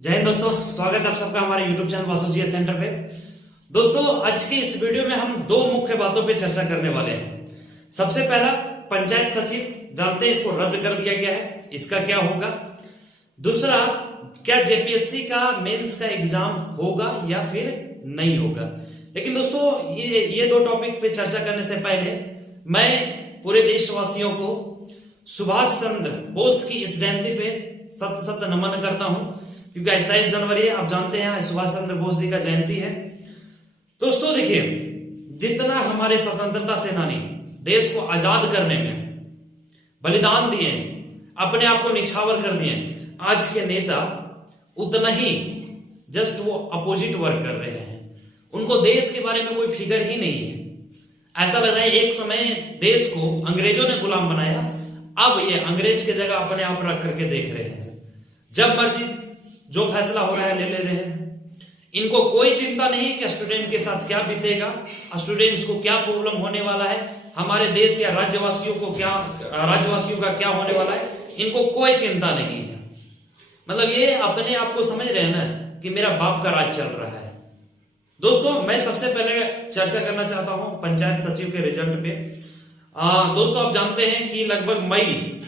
जय हिंद दोस्तों, स्वागत है आप सबका हमारे YouTube चैनल वासुजी सेंटर पे। दोस्तों, आज की इस वीडियो में हम दो मुख्य बातों पे चर्चा करने वाले हैं। सबसे पहला, पंचायत सचिव जानते हैं इसको रद्द कर दिया गया है, इसका क्या होगा। दूसरा, क्या जेपीएससी का मेंस का एग्जाम होगा या फिर नहीं होगा। लेकिन दोस्तों, ये दो टॉपिक पे चर्चा करने से पहले मैं पूरे देशवासियों को सुभाष चंद्र बोस की इस जयंती पे सत सत नमन करता हूं, क्योंकि आज 23 जनवरी है। आप जानते हैं सुभाष चंद्र बोस जी का जयंती है। दोस्तों देखिए, जितना हमारे स्वतंत्रता सेनानी देश को आजाद करने में बलिदान दिए, अपने आप को निछावर कर दिए, आज के नेता उतना ही जस्ट वो अपोजिट वर्क कर रहे हैं। उनको देश के बारे में कोई फिक्र ही नहीं है। ऐसा लग रहा है एक समय देश को अंग्रेजों ने गुलाम बनाया, अब ये अंग्रेज की जगह अपने आप रख करके देख रहे हैं। जब मर्जी जो फैसला हो रहा है ले रहे हैं। इनको कोई चिंता नहीं कि स्टूडेंट के साथ क्या बीतेगा, स्टूडेंट्स को क्या प्रॉब्लम होने वाला है, हमारे देश या राज्यवासियों का क्या होने वाला है, इनको कोई चिंता नहीं है। मतलब ये अपने आप को समझ रहे हैं ना कि मेरा बाप का राज चल रहा है। दोस्तों, मैं सबसे पहले चर्चा करना चाहता हूं पंचायत सचिव के रिजल्ट पे। दोस्तों, आप जानते हैं कि लगभग मई,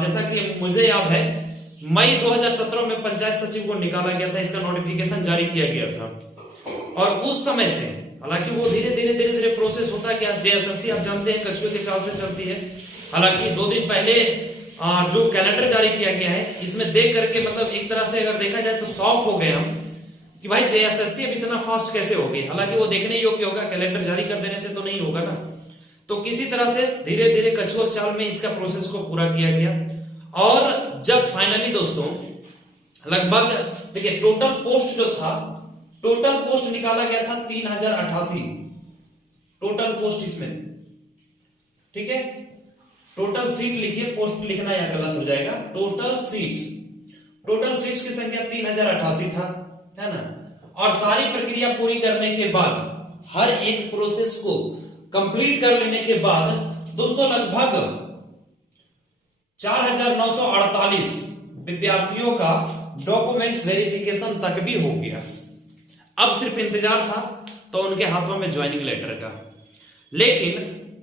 जैसा कि मुझे याद है, मई 2017 में पंचायत सचिव को निकाला गया था, इसका नोटिफिकेशन जारी किया गया था। और उस समय से, हालांकि वो धीरे धीरे प्रोसेस होता गया। जेएसएससी आप जानते हैं कछुए के चाल से चलती है। हालांकि 2 दिन पहले जो कैलेंडर जारी किया गया है, इसमें देख करके मतलब एक तरह से अगर देखा जाए तो शॉक हो गए हम कि भाई जेएसएससी अब इतना फास्ट कैसे हो गई। हालांकि वो देखने योग्य होगा, कैलेंडर जारी कर देने से तो नहीं होगा ना। तो किसी तरह से धीरे धीरे कछुआ चाल में इसका प्रोसेस को पूरा किया गया। और जब फाइनली दोस्तों लगभग देखिए, टोटल पोस्ट निकाला गया था 3088 टोटल पोस्ट इसमें, ठीक है। टोटल सीट लिखिए, पोस्ट लिखना या गलत हो जाएगा। टोटल सीट्स की संख्या 3088 था, है ना। और सारी प्रक्रिया पूरी करने के बाद, हर एक प्रोसेस को कंप्लीट कर लेने के बाद दोस्तों लगभग 4948 विद्यार्थियों का डॉक्यूमेंट्स वेरिफिकेशन तक भी हो गया। अब सिर्फ इंतजार था तो उनके हाथों में ज्वाइनिंग लेटर का। लेकिन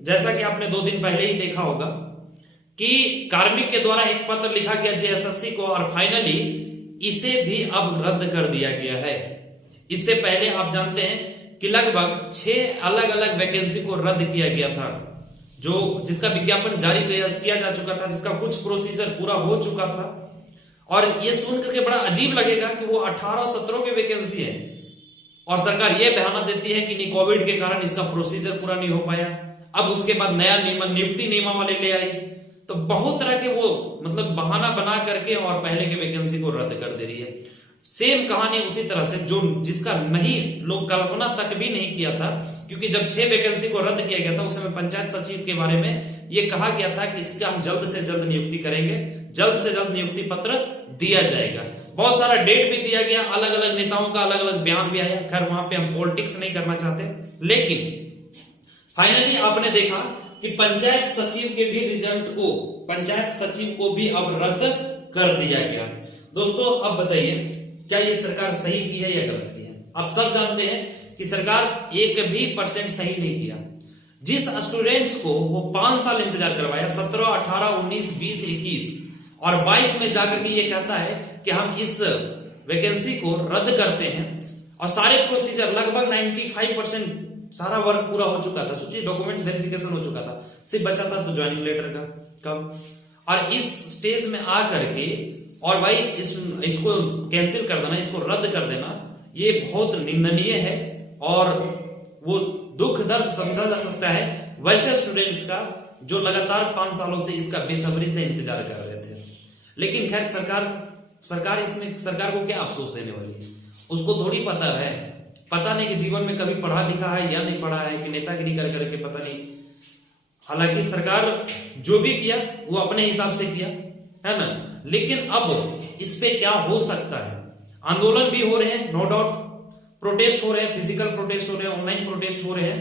जैसा कि आपने 2 दिन पहले ही देखा होगा कि कार्मिक के द्वारा एक पत्र लिखा गया जेएसएससी को, और फाइनली इसे भी अब रद्द कर दिया गया है। इससे पहले आप जानते हैं कि लगभग 6 अलग अलग वैकेंसी को रद्द किया गया था, जिसका विज्ञापन जारी किया जा चुका था, जिसका कुछ प्रोसीजर पूरा हो चुका था। और ये सुन करके बड़ा अजीब लगेगा कि वो 18-17 की वैकेंसी है और सरकार ये बहाना देती है कि कोविड के कारण इसका प्रोसीजर पूरा नहीं हो पाया। अब उसके बाद नया नियुक्ति नियमावली ले आई, तो बहुत तरह के वो मतलब बहाना बना करके और पहले के वैकेंसी को रद्द कर दे रही है। सेम कहानी उसी तरह से जिसका नहीं लोग कल्पना तक भी नहीं किया था, क्योंकि जब 6 वैकेंसी को रद्द किया गया था उस समय पंचायत सचिव के बारे में ये कहा गया था कि इसका हम जल्द से जल्द नियुक्ति करेंगे, जल्द से जल्द नियुक्ति पत्र दिया जाएगा। बहुत सारा डेट भी दिया गया, अलग अलग नेताओं का अलग अलग बयान भी आया। खैर, वहां पे हम पॉलिटिक्स नहीं करना चाहते। लेकिन फाइनली आपने देखा कि पंचायत सचिव के भी रिजल्ट को, पंचायत सचिव को भी अब रद्द कर दिया गया। दोस्तों, अब बताइए क्या ये सरकार सही की है या गलत की है। आप सब जानते हैं कि सरकार 1% सही नहीं किया। जिस स्टूडेंट्स को वो 5 साल इंतजार करवाया, 17, 18, 19, 20, 21 और 22 में जाकर के ये कहता है कि हम इस वैकेंसी को रद्द करते हैं, और सारे प्रोसीजर लगभग 95% सारा वर्क पूरा हो चुका था। सोचिए, डॉक्यूमेंट्स वेरिफिकेशन हो चुका था, सिर्फ बचा था तो ज्वाइनिंग लेटर का कब। और इस स्टेज में आकर के और भाई इसको कैंसिल कर देना, इसको रद्द कर देना, ये बहुत निंदनीय है। और वो दुख दर्द समझा जा सकता है वैसे स्टूडेंट्स का जो लगातार 5 सालों से इसका बेसब्री से इंतजार कर रहे थे। लेकिन खैर, सरकार को क्या अफसोस देने वाली है, उसको थोड़ी पता है। पता नहीं कि जीवन में कभी पढ़ा लिखा है या नहीं पढ़ा है, कि नेतागिरी कर करके पता नहीं। हालांकि सरकार जो भी किया वो अपने हिसाब से किया, है ना। लेकिन अब इस पे क्या हो सकता है। आंदोलन भी हो रहे हैं, नो डाउट, प्रोटेस्ट हो रहे हैं, फिजिकल प्रोटेस्ट हो रहे हैं, ऑनलाइन प्रोटेस्ट हो रहे हैं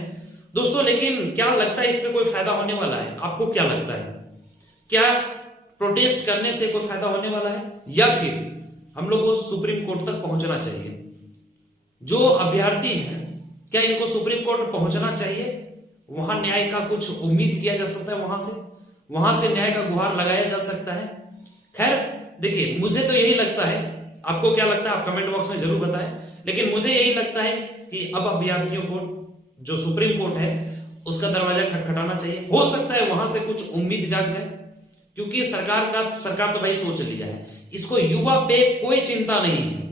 दोस्तों। लेकिन क्या लगता है इस पे कोई फायदा होने वाला है? आपको क्या लगता है? क्या प्रोटेस्ट करने से कोई फायदा होने वाला है, या फिर हम लोग को सुप्रीम कोर्ट तक पहुंचना चाहिए। जो अभ्यर्थी हैं, क्या इनको सुप्रीम कोर्ट पहुंचना चाहिए? वहां न्याय का कुछ उम्मीद किया जा सकता है, वहां से न्याय का गुहार लगाया जा सकता है। खैर देखिए, मुझे तो यही लगता है, आपको क्या लगता है आप कमेंट बॉक्स में जरूर बताएं, लेकिन मुझे यही लगता है कि अब अभ्यर्थियों को जो सुप्रीम कोर्ट है उसका दरवाजा खटखटाना चाहिए। हो सकता है वहां से कुछ उम्मीद जाग जाए, क्योंकि सरकार तो भाई सोच लिया है, इसको युवा पे कोई चिंता नहीं है।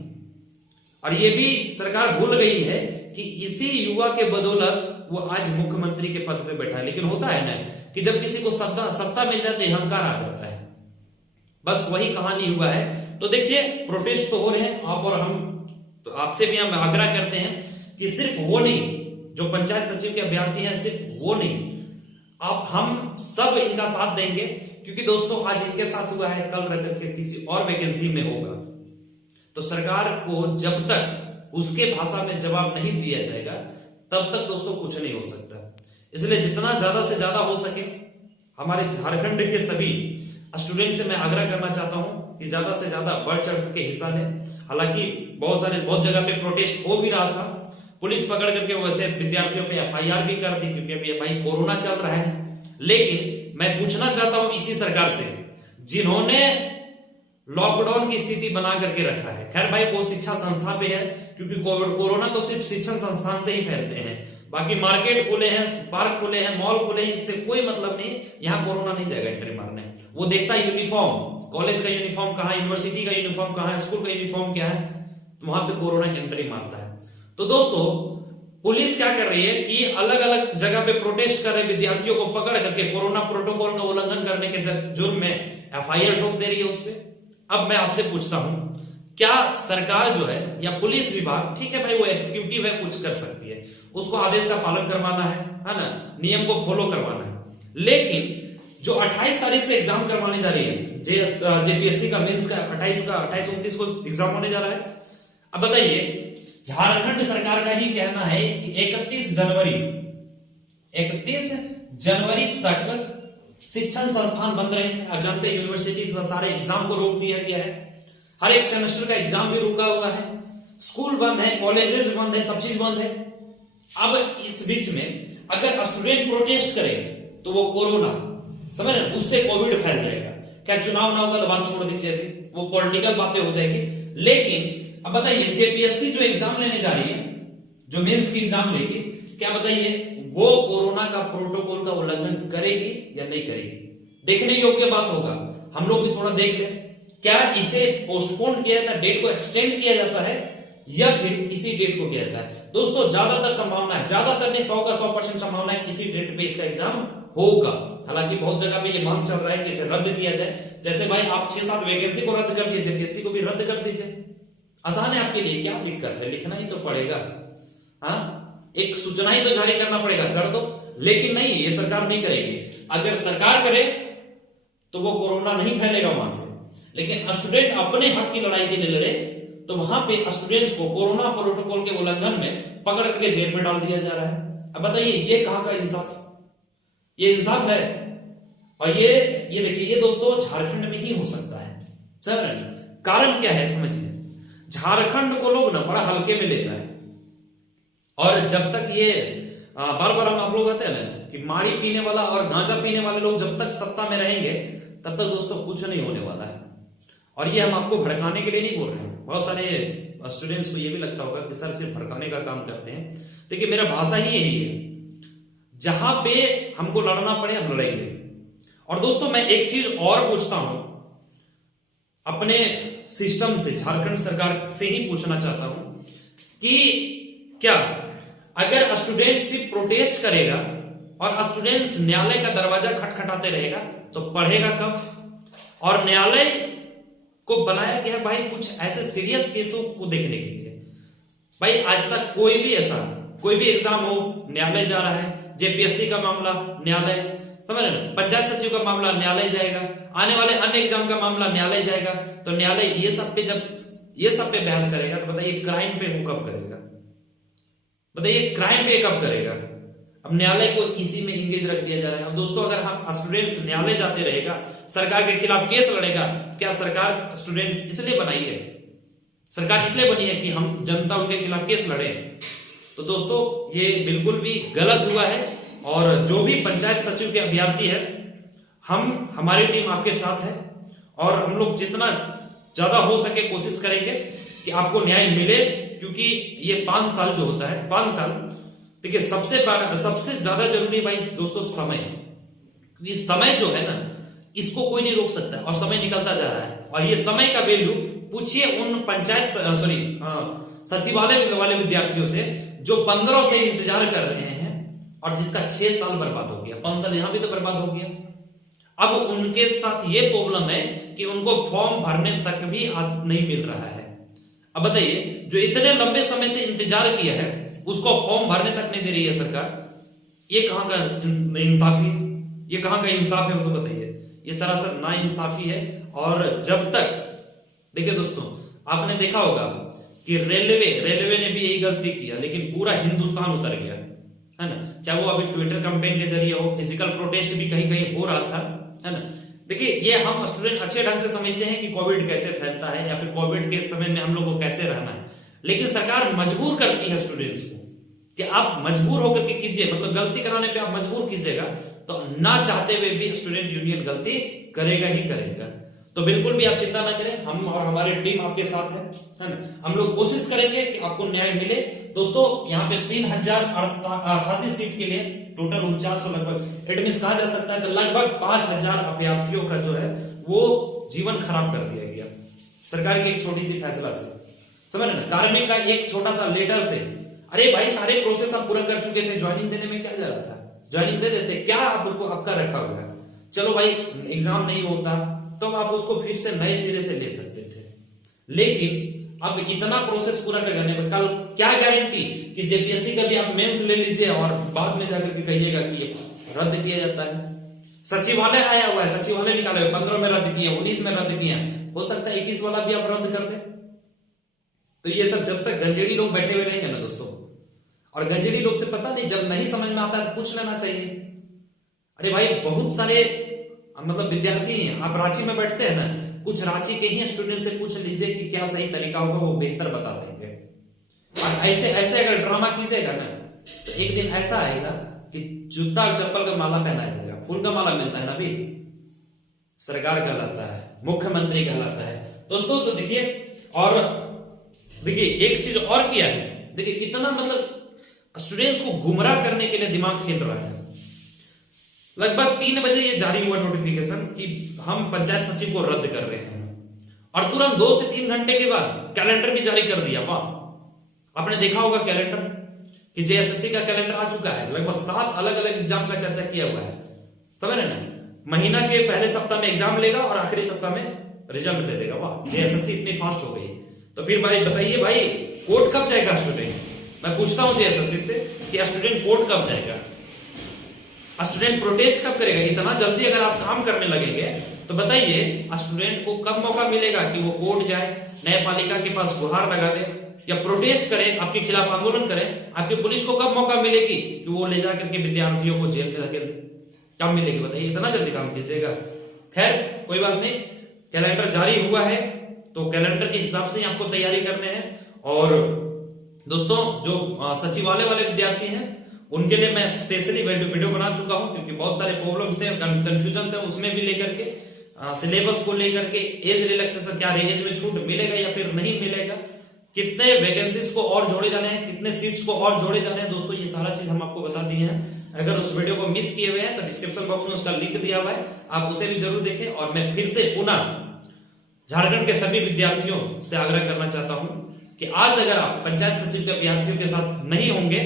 और ये भी सरकार भूल गई है कि इसी युवा के बदौलत वो आज मुख्यमंत्री के पद पे बैठा है। लेकिन होता है ना कि जब किसी को सत्ता मिल जाती है, अहंकार आ जाता है। बस वही कहानी हुआ है। तो देखिए, प्रोटेस्ट तो हो रहे हैं, आप और हम, तो आपसे भी हम आग्रह करते हैं कि सिर्फ वो नहीं, जो पंचायत सचिव के अभ्यर्थी हैं, सिर्फ वो नहीं, आप हम सब इनका साथ देंगे। क्योंकि दोस्तों आज इनके साथ हुआ है, कल रह करके किसी और वैकेंसी में होगा। तो सरकार को जब तक उसके भाषा में जवाब नहीं दिया जाएगा, तब तक दोस्तों कुछ नहीं हो सकता। इसलिए जितना ज्यादा से ज्यादा हो सके हमारे झारखंड के सभी स्टूडेंट से मैं आग्रह करना चाहता हूं कि ज्यादा से ज्यादा बढ़ चढ़ के हिस्सा लें। हालांकि बहुत जगह पे प्रोटेस्ट हो भी रहा था, पुलिस पकड़ करके वैसे विद्यार्थियों पे एफआईआर भी कर दी, क्योंकि अभी भाई कोरोना चल रहा है। लेकिन मैं पूछना चाहता हूं इसी सरकार से, जिन्होंने लॉकडाउन की स्थिति बना करके रखा है, खैर भाई वो शिक्षा संस्था पे है, क्योंकि कोरोना तो सिर्फ शिक्षण संस्थान से ही फैलते हैं। बाकी मार्केट खुले हैं, पार्क खुले हैं, मॉल खुले हैं, इससे कोई मतलब नहीं। यहाँ कोरोना नहीं जाएगा एंट्री मारने। वो देखता है यूनिफॉर्म, कॉलेज का यूनिफॉर्म कहाँ है, यूनिवर्सिटी का यूनिफॉर्म कहाँ है, स्कूल का यूनिफॉर्म क्या है, तो वहां पे कोरोना एंट्री मारता है। तो दोस्तों पुलिस क्या कर रही है कि अलग अलग जगह पे प्रोटेस्ट कर रहे विद्यार्थियों को पकड़ करके कोरोना प्रोटोकॉल का उल्लंघन करने के जुर्म में एफआईआर ठोक दे रही है उस पर। अब मैं आपसे पूछता हूं, क्या सरकार जो है या पुलिस विभाग, ठीक है भाई वो एग्जीक्यूटिव है, कुछ कर सकती है, उसको आदेश का पालन करवाना है ना, नियम को फॉलो करवाना है। लेकिन जो 28 तारीख से एग्जाम करवाने जा रही है, जेपीएससी का मेंस का 28-29 को एग्जाम होने जा रहा है। अब बताइए, झारखंड सरकार का ही कहना है कि 31 जनवरी तक शिक्षण संस्थान बंद रहेंगे। आप जानते हैं यूनिवर्सिटी सारे एग्जाम को रोक दिया गया है, हर एक सेमेस्टर का एग्जाम भी रुका हुआ है, स्कूल बंद है, कॉलेजेस बंद है, सब चीज बंद है। अब इस बीच में अगर स्टूडेंट प्रोटेस्ट करे तो वो कोरोना, समझ रहे, उससे कोविड फैल जाएगा। क्या चुनाव ना होगा तो बात छोड़ दीजिए, अभी वो पॉलिटिकल बातें हो जाएगी। लेकिन अब बताइए, जेपीएससी जो एग्जाम लेने जा रही है, जो मेंस की एग्जाम लेगी, क्या बताइए वो कोरोना का प्रोटोकॉल का उल्लंघन करेगी या नहीं करेगी? देखने योग्य बात होगा। हम लोग भी थोड़ा देख लें, क्या इसे पोस्टपोन किया जाता है, डेट को एक्सटेंड किया जाता है, या फिर इसी डेट को किया जाता है? दोस्तों ज्यादातर संभावना है, ज्यादातर नहीं 100 का 100% संभावना है इसी डेट पे इसका एग्जाम होगा। हालांकि बहुत जगह पे ये मांग चल रहा है कि इसे रद्द किया जाए। जैसे भाई आप 6-7 वैकेंसी को रद्द कर दिए, जेपीएससी को भी रद्द कर दीजिए, आसान है आपके लिए, क्या दिक्कत है, लिखना ही तो पड़ेगा। हाँ, एक सूचना ही तो जारी करना पड़ेगा, कर दो। लेकिन नहीं, ये सरकार नहीं करेगी। अगर सरकार करे तो वो कोरोना नहीं फैलेगा वहां से, लेकिन स्टूडेंट अपने हक की लड़ाई के लिए लड़े तो वहां पे स्टूडेंट्स को कोरोना प्रोटोकॉल के उल्लंघन में पकड़ करके जेल में डाल दिया जा रहा है। अब बताइए ये कहां का इंसाफ, ये इंसाफ है? और ये देखिए, ये दोस्तों झारखंड में ही हो सकता है। सर कारण क्या है समझिए, झारखंड को लोग ना बड़ा हल्के में लेता है, और जब तक ये बार बार हम आप लोग कहते हैं ना कि माड़ी पीने वाला और गांजा पीने वाले लोग जब तक सत्ता में रहेंगे तब तक दोस्तों कुछ नहीं होने वाला है। और ये हम आपको भड़काने के लिए नहीं बोल रहे हैं। बहुत सारे स्टूडेंट्स को ये भी लगता होगा कि सर सिर्फ भड़काने का काम करते हैं। देखिए मेरा भाषा ही यही है, जहां पे हमको लड़ना पड़े हम लड़ेंगे। और दोस्तों मैं एक चीज और पूछता हूं अपने सिस्टम से, झारखंड सरकार से ही पूछना चाहता हूं कि क्या अगर स्टूडेंट सिर्फ प्रोटेस्ट करेगा और स्टूडेंट्स न्यायालय का दरवाजा खटखटाते रहेगा तो पढ़ेगा कब? और न्यायालय को बनाया गया भाई कुछ ऐसे सीरियस केसों को देखने के लिए। भाई आज तक कोई भी एग्जाम हो न्यायालय जा रहा है, जेपीएससी का मामला न्यायालय, समझ रहे ना, पंचायत सचिव का मामला न्यायालय जाएगा, आने वाले अन्य एग्जाम का मामला न्यायालय जाएगा। तो न्यायालय ये सब पे बहस करेगा तो बताइए क्राइम पे वो कब करेगा? बताइए क्राइम पे कब करेगा? अब न्यायालय को इसी में इंगेज रख दिया जा रहा है। अब दोस्तों अगर हम स्टूडेंट्स न्यायालय जाते रहेगा, सरकार के खिलाफ केस लड़ेगा, क्या सरकार स्टूडेंट्स इसलिए बनाई है सरकार इसलिए बनी है कि हम जनता उनके खिलाफ केस लड़े। तो दोस्तों ये बिल्कुल भी गलत हुआ है। और जो भी पंचायत सचिव के अभ्यर्थी है, हमारी टीम आपके साथ है और हम लोग जितना ज्यादा हो सके कोशिश करेंगे कि आपको न्याय मिले। क्योंकि ये 5 साल जो होता है, 5 साल, देखिए सबसे ज्यादा जरूरी भाई दोस्तों समय। क्योंकि समय जो है ना, इसको कोई नहीं रोक सकता और समय निकलता जा रहा है। और ये समय का वैल्यू पूछिए उन सचिवालय वाले विद्यार्थियों से जो 15 से इंतजार कर रहे हैं और जिसका 6 साल बर्बाद हो गया, 5 साल यहां भी तो बर्बाद हो गया। अब उनके साथ ये प्रॉब्लम है कि उनको फॉर्म भरने तक भी नहीं मिल रहा है। अब बताइए, जो इतने लंबे समय से इंतजार किया है उसको फॉर्म भरने तक नहीं दे रही है सरकार, ये कहां का इंसाफी है? ये कहां का इंसाफ है? मुझे बताइए। ये सरासर ना इंसाफी है। और जब तक, देखिए दोस्तों, आपने देखा होगा कि रेलवे ने भी यही गलती किया, लेकिन पूरा हिंदुस्तान उतर गया, है ना। चाहे वो अभी ट्विटर कैंपेन के जरिए हो, फिजिकल प्रोटेस्ट भी कहीं कहीं हो रहा था, है ना। देखिए, ये हम स्टूडेंट अच्छे ढंग से समझते हैं कि कोविड कैसे फैलता है या फिर कोविड के समय में हम लोग को कैसे रहना है, लेकिन सरकार मजबूर करती है स्टूडेंट्स को कि आप मजबूर होकर के कीजिए। मतलब गलती कराने पे आप मजबूर कीजिएगा तो ना चाहते हुए भी स्टूडेंट यूनियन गलती करेगा ही करेगा। तो बिल्कुल भी आप चिंता ना करें, हम और हमारी टीम आपके साथ है ना। हम लोग कोशिश करेंगे कि आपको न्याय मिले। दोस्तों यहाँ पे 3088 सीट के लिए टोटल 4900 लगभग, इट मींस कहा जा सकता है कि लगभग 5000 अभ्यर्थियों का जो है वो जीवन खराब कर दिया गया सरकार की एक छोटी सी फैसला से। समझ रहे ना, कार्मिक का एक छोटा सा लेटर से। अरे भाई, सारे प्रोसेस आप पूरा कर चुके थे, ज्वाइनिंग देने में क्या जा रहा था? ज्वाइनिंग दे देते, क्या आपको आपका रखा हुआ है? चलो भाई, एग्जाम नहीं होता तो आप उसको फिर से नए सिरे से ले सकते थे, लेकिन अब इतना प्रोसेस पूरा कर जाने पर कल क्या गारंटी कि जेपीएससी का भी आप मेंस ले लीजिए और बाद में जाकर के कहिएगा कि ये रद्द किया जाता है। सचिवालय आया हुआ है, सचिवालय निकाले हुए 15 में रद्द किया, 19 में रद्द किया, हो सकता है 21 वाला भी आप रद्द कर दें। तो ये सब जब तक गंजेड़ी लोग बैठे हुए रहेंगे ना दोस्तों, और गंजेड़ी लोग से पता नहीं, जब नहीं समझ में आता है पूछ लेना चाहिए। अरे भाई, बहुत सारे मतलब विद्यार्थी हैं, आप रांची में बैठते हैं ना, कुछ रांची के ही स्टूडेंट से पूछ लीजिए कि क्या सही तरीका होगा, वो बेहतर बता देंगे। और ऐसे अगर ड्रामा कीजिएगा ना तो एक दिन ऐसा आएगा कि जूता और चप्पल का माला पहनाया जाएगा, फूल का माला मिलता है ना अभी, सरकार कहलाता है, मुख्यमंत्री कहलाता है दोस्तों। तो देखिए, और देखिए एक चीज और किया है, देखिए कितना मतलब स्टूडेंट्स को गुमराह करने के लिए दिमाग खेल रहा है। लगभग 3 बजे ये जारी हुआ नोटिफिकेशन कि हम पंचायत सचिव को रद्द कर रहे हैं, और तुरंत 2 से 3 घंटे के बाद कैलेंडर भी जारी कर दिया। वाह, आपने देखा होगा कैलेंडर कि जेएसएससी का कैलेंडर आ चुका है, लगभग 7 अलग अलग एग्जाम का चर्चा किया हुआ है। समझ रहे ना, महीना के पहले सप्ताह में एग्जाम लेगा और आखिरी सप्ताह में रिजल्ट दे देगा। वाह, जेएसएससी इतनी फास्ट हो गई। तो फिर भाई बताइए भाई, कोर्ट कब जाएगा स्टूडेंट? मैं पूछता हूं जेएसएससी से कि स्टूडेंट कोर्ट कब जाएगा, स्टूडेंट प्रोटेस्ट कब करेगा? इतना जल्दी अगर आप काम करने लगेंगे तो बताइए स्टूडेंट को कब मौका मिलेगा कि वो कोर्ट जाए, न्यायपालिका के पास गुहार लगा दे या प्रोटेस्ट करे, आपके खिलाफ आंदोलन करे? आपकी पुलिस को कब मौका मिलेगी कि वो ले जाकर के विद्यार्थियों को जेल में धकेल दे? कब मिलेगी बताइए? इतना जल्दी काम कीजिएगा। खैर कोई बात नहीं, कैलेंडर जारी हुआ है तो कैलेंडर के हिसाब से आपको तैयारी करने हैं। और दोस्तों, जो सचिवालय वाले विद्यार्थी हैं उनके लिए मैं स्पेशली वीडियो बना चुका हूं, क्योंकि बहुत सारे प्रॉब्लम्स थे, कंफ्यूजन थे, उसमें भी लेकर के सिलेबस को लेकर के, एज रिलैक्सेशन, क्या एज में छूट मिलेगा या फिर नहीं मिलेगा, कितने वैकेंसीज को और जोड़े जाने हैं, कितने सीट्स को और जोड़े जाने हैं, दोस्तों ये सारा चीज हम आपको बता दिए हैं। अगर उस वीडियो को मिस किए हुए हैं तो डिस्क्रिप्शन बॉक्स में उसका लिंक दिया हुआ है, आप उसे भी जरूर देखें। और मैं फिर से पुनः झारखंड के सभी विद्यार्थियों से आग्रह करना चाहता हूं कि आज अगर आप पंचायत सचिव के अभ्यर्थियों के साथ नहीं होंगे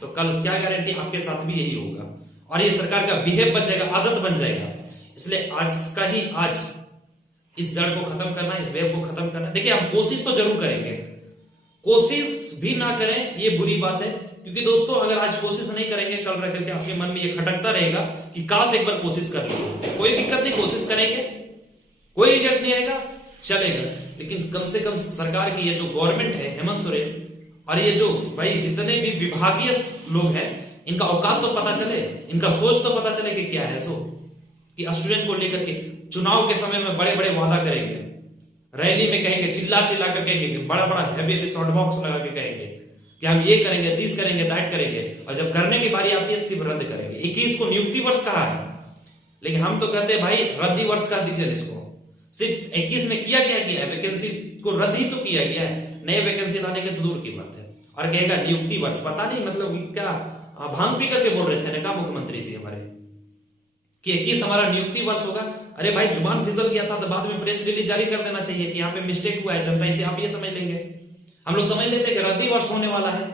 तो कल क्या गारंटी आपके साथ भी यही होगा, और ये सरकार का बिहेव बन जाएगा, आदत बन जाएगा। इसलिए आज इस जड़ को खत्म करना, इस वेव को खत्म करना। देखिए, हम कोशिश तो जरूर करेंगे, कोशिश भी ना करें ये बुरी बात है, क्योंकि दोस्तों अगर आज कोशिश नहीं करेंगे, कल रह करके आपके मन में ये खटकता रहेगा कि काश एक बार कोशिश कर ली। कोई दिक्कत नहीं, कोशिश करेंगे, कोई रिजल्ट नहीं आएगा चलेगा, लेकिन कम से कम सरकार की ये जो गवर्नमेंट है, हेमंत सोरेन, और ये जो भाई जितने भी विभागीय लोग हैं, इनका औकात तो पता चले, इनका सोच तो पता चले कि क्या है। सो कि स्टूडेंट को लेकर के चुनाव के समय में बड़े बड़े वादा करेंगे, रैली में कहेंगे, चिल्ला चिल्ला कर कहेंगे, बड़ा बड़ा हैवी साउंड बॉक्स लगा के कहेंगे कि हम ये करेंगे, दिस करेंगे, दैट करेंगे, और जब करने की बारी आती है सिर्फ रद्द करेंगे। 21 को नियुक्ति वर्ष कहा है, लेकिन हम तो कहते हैं भाई रद्दी वर्ष कर दीजिए इसको। सिर्फ 21 में किया क्या गया है, वैकेंसी को रद्द ही तो किया गया है, नए वैकेंसी लाने के तो दूर की बात है। और कहेगा नियुक्ति वर्ष, पता नहीं मतलब क्या भांग पी करके बोल रहे थे ना मुख्यमंत्री जी हमारे कि 21 हमारा नियुक्ति वर्ष होगा। अरे भाई जुबान फिसल गया था तो बाद में प्रेस रिलीज जारी कर देना चाहिए कि यहाँ पे मिस्टेक हुआ है, जनता इसे आप ये समझ लेंगे। हम लोग समझ लेते हैं कि रद्दी वर्ष होने वाला है।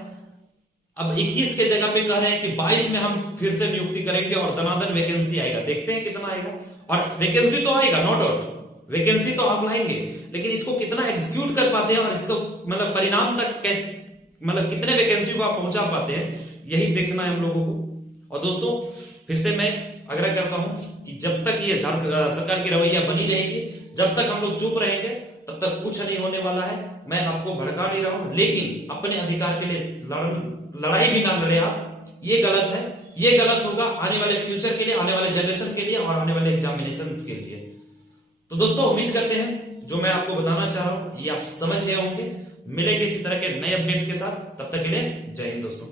अब 21 के जगह पे कह रहे हैं कि 22 में हम फिर से नियुक्ति करेंगे और दनादन वैकेंसी आएगा, देखते हैं कितना आएगा। और वैकेंसी तो आएगा, नो डाउट वैकेंसी तो आप लाएंगे, लेकिन इसको कितना एग्जीक्यूट कर पाते हैं और इसको मतलब परिणाम तक कैसे, मतलब कितने वैकेंसी को आप पहुंचा पाते हैं, यही देखना है हम लोगों को। और दोस्तों फिर से मैं आग्रह करता हूं कि जब तक ये सरकार की रवैया बनी रहेगी, जब तक हम लोग चुप रहेंगे, तब तक कुछ नहीं होने वाला है। मैं आपको भड़का नहीं रहा हूं, लेकिन अपने अधिकार के लिए लड़ाई भी ना लड़े आप, ये गलत है। ये गलत होगा आने वाले फ्यूचर के लिए, आने वाले जनरेशन के लिए और आने वाले एग्जामिनेशंस के लिए। तो दोस्तों उम्मीद करते हैं जो मैं आपको बताना चाह रहा हूं ये आप समझ गए होंगे। मिलेंगे इसी तरह के नए अपडेट के साथ, तब तक के लिए जय हिंद दोस्तों।